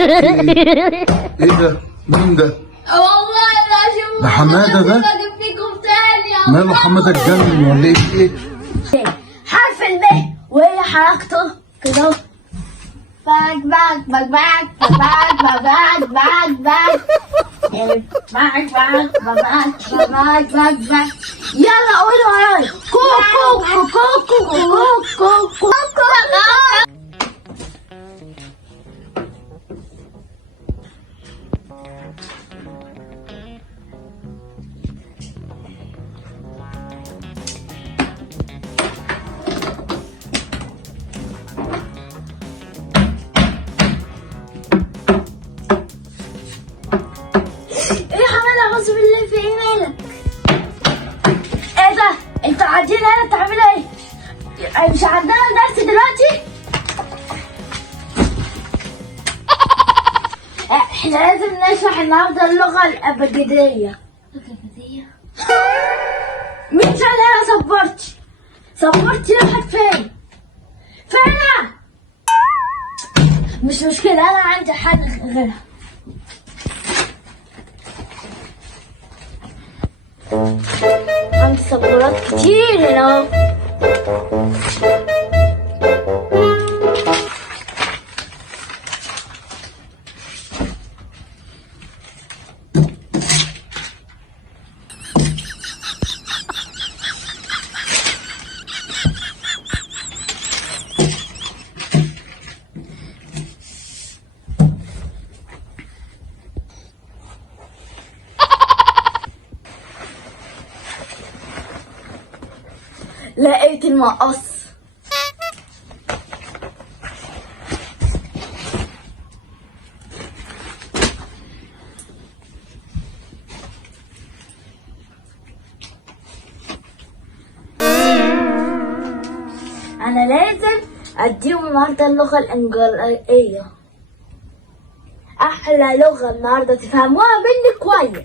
ايه ده؟ مين ده؟ والله العظيم ده حمادة ده؟ بجيب فيكم تاني. ماله حمادة اتجنن ولا ايه؟ حرف الب وهي حركته كده. باك باك باك باك باك باك باك باك باك باك باك باك باك باك باك. يلا قولوا ورايا. كوكو كوكو كوكو كوكو. ايه يا حماده اعوذ بالله في ايه مالك؟ ايه ده؟ انتوا قاعدين هنا بتعملوا ايه؟ مش عندنا درس دلوقتي؟ احنا لازم نشرح النهارده اللغة الأبجدية. الأبجدية؟ مين شغال صبرتي؟ صبرتي راحت فين؟ فين؟ مش مشكلة أنا عندي حل غيرها. عندي سبورات كتير هنا. لقيت المقص. أنا لازم أديهم النهاردة اللغة الإنجليزية. أحلى لغة النهاردة تفهموها مني كويس.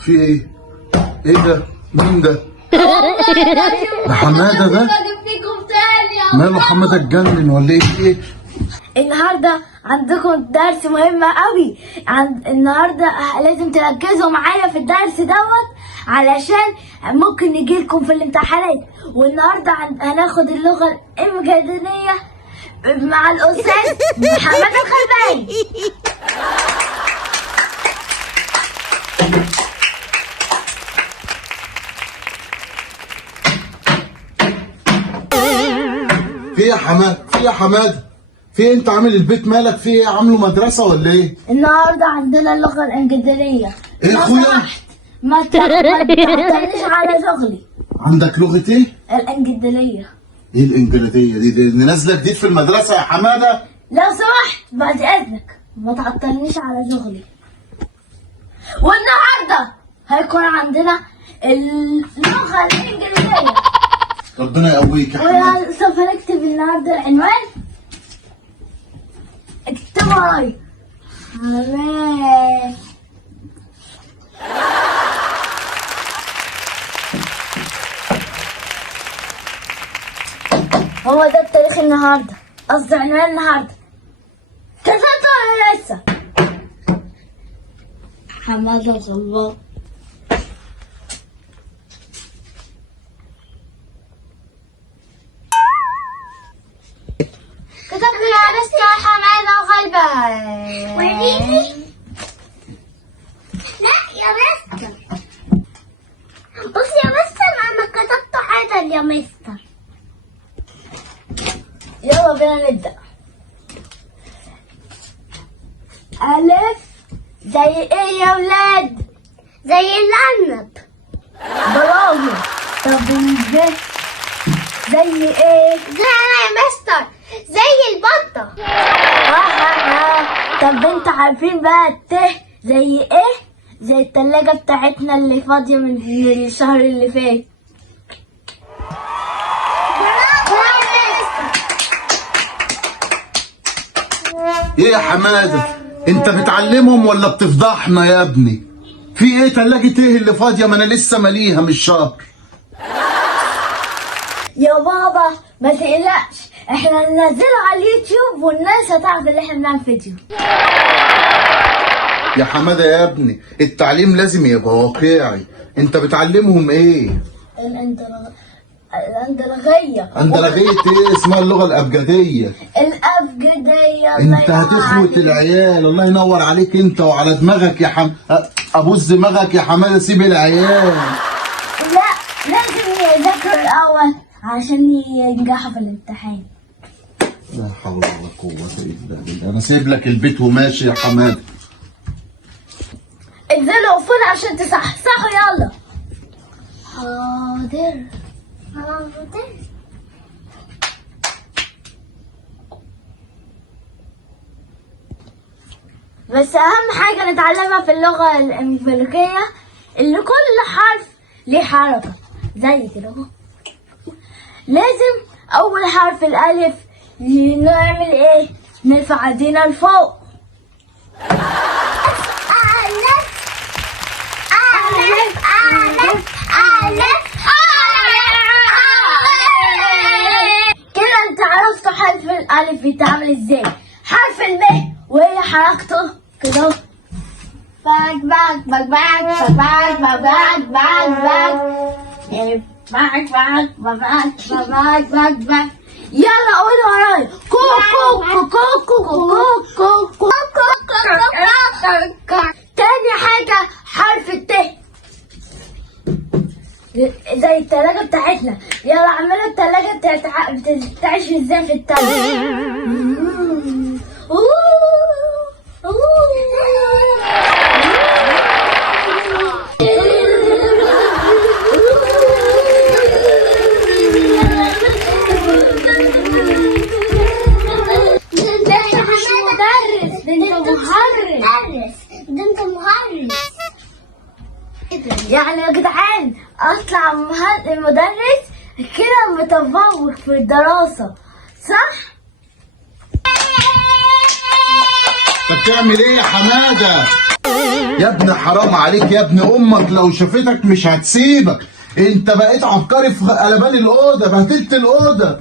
في ايه؟ ايه ده؟ مين ده؟ ده حمادة ده؟ ماله حمادة اتجنن ولا ايه؟ النهارده عندكم درس مهم قوي. النهارده لازم تركزوا معايا في الدرس دوت علشان ممكن يجيلكم في الامتحانات. والنهارده هناخد اللغة الإنجليزية مع الأستاذ محمد الخلباني. في ايه يا حماد؟ في ايه يا حماد؟ في ايه انت عامل البيت مالك؟ في ايه عامله مدرسة ولا ايه؟ النهارده عندنا اللغة الإنجليزية. ايه يا اخويا؟ ما تعطلنيش على شغلي. عندك لغة ايه؟ الإنجليزية. ايه الانجليزية دي نازلة جديد في المدرسة يا حمادة؟ لو سمحت بعد إذنك ما تعطلنيش على شغلي. والنهارده هيكون عندنا اللغة الإنجليزية. ربنا يقويك يا حماد. وسوف نكتب النهارده العنوان. اكتبوا ورايا. حماد. هو ده التاريخ النهارده، قصدي عنوان النهارده. كتبت ولا لسه؟ حمادة غلط. كتبت يا مستر حمادة غلبان. وريني. لا يا مستر. بص يا مستر انا كتبت حاجة يا مستر. يلا بينا نبدأ. ألف زي ايه يا ولاد؟ زي الأرنب. برافو. طب ب زي ايه؟ زي انا يا مستر زي البطة. طب انتوا عارفين بقى الت زي ايه؟ زي التلاجة بتاعتنا اللي فاضية من الشهر اللي فات. ايه يا حمادة؟ انت بتعلمهم ولا بتفضحنا يا ابني؟ في ايه تلاجة ايه اللي فاضية؟ ما انا لسه ماليها من شهر. يا بابا ما تقلقش، احنا هننزله على اليوتيوب والناس هتعرف ان احنا بنعمل فيديو. يا حمادة يا ابني، التعليم لازم يبقى واقعي. انت بتعلمهم ايه؟ الاندلغية. اندلغية ايه؟ اسمها اللغة الابجدية. الابجدية. انت هتخوت العيال. الله ينور عليك انت وعلى دماغك يا ابوس دماغك يا حمادة. سيب العيال. لا، لازم يذاكروا الاول عشان ينجحوا في الامتحان. لا حول ولا قوة الا بالله. انا سايب لك البيت وماشي يا حمادة. انزلوا قفول عشان تصحصحوا. يلا. حاضر حاضر. بس اهم حاجة نتعلمها في اللغة الامريكية اللي كل حرف ليه حركة زي كده اهو. لازم اول حرف الالف نعمل ايه؟ نرفع ايدينا لفوق. كده انت عرفت حرف الالف بيتعمل ازاي. حرف الب وهي حركته كده. باك باك باك باك باك باك باك باك باك باك باك باك باك باك. يلا قولوا ورايا. كو كو كو كو كو كو كو. تاني حاجة حرف الت زي التلاجة بتاعتنا. يلا اعملوا التلاجة بتعيش ازاي في التلج. ده انت مهرس. يعني يا جدعان اطلع مدرس كده متفوق في الدراسة صح؟ انت بتعمل ايه يا حمادة؟ يا ابني حرام عليك يا ابني. امك لو شافتك مش هتسيبك. انت بقيت عبقري في قلبان الاوضه. بهدلت الاوضه.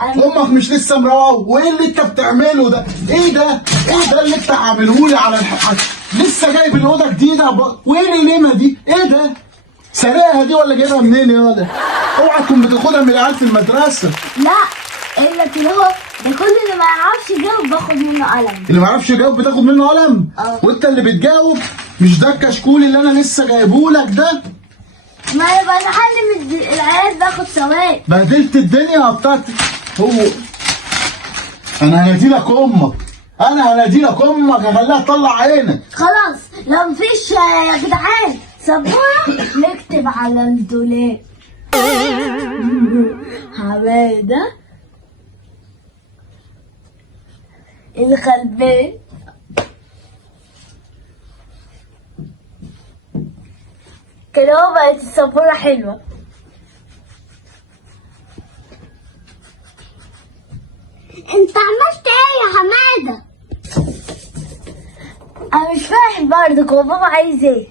امك مش لسه مروق؟ وايه اللي انت بتعمله ده؟ ايه ده؟ ايه ده اللي انت عامله لي على لسه جايب الاوضه جديده وايه الليمه دي؟ ايه ده؟ سارقها دي ولا جايبها منين يا ولد؟ اوعى تكون بتاخدها من العيال في المدرسه. لا الا كده هو. ده كل اللي ما يعرفش يجاوب باخد منه قلم. اللي ما يعرفش يجاوب بتاخد منه قلم؟ وانت اللي بتجاوب. مش ده الكشكول اللي انا لسه جايبهولك ده؟ ما يبقى انا حل من العيال باخد ثواب. بهدلت الدنيا قطعت. هو انا هناديلك امك. انا هناديلك امك هخليها تطلع عينك. خلاص لو مفيش يا جدعان سبورة نكتب على الدولاب حمادة الغلبان. كده هو بقت السبورة حلوة. انت عملت ايه يا حمادة؟ انا مش فاهم برضك هو بابا عايز ايه.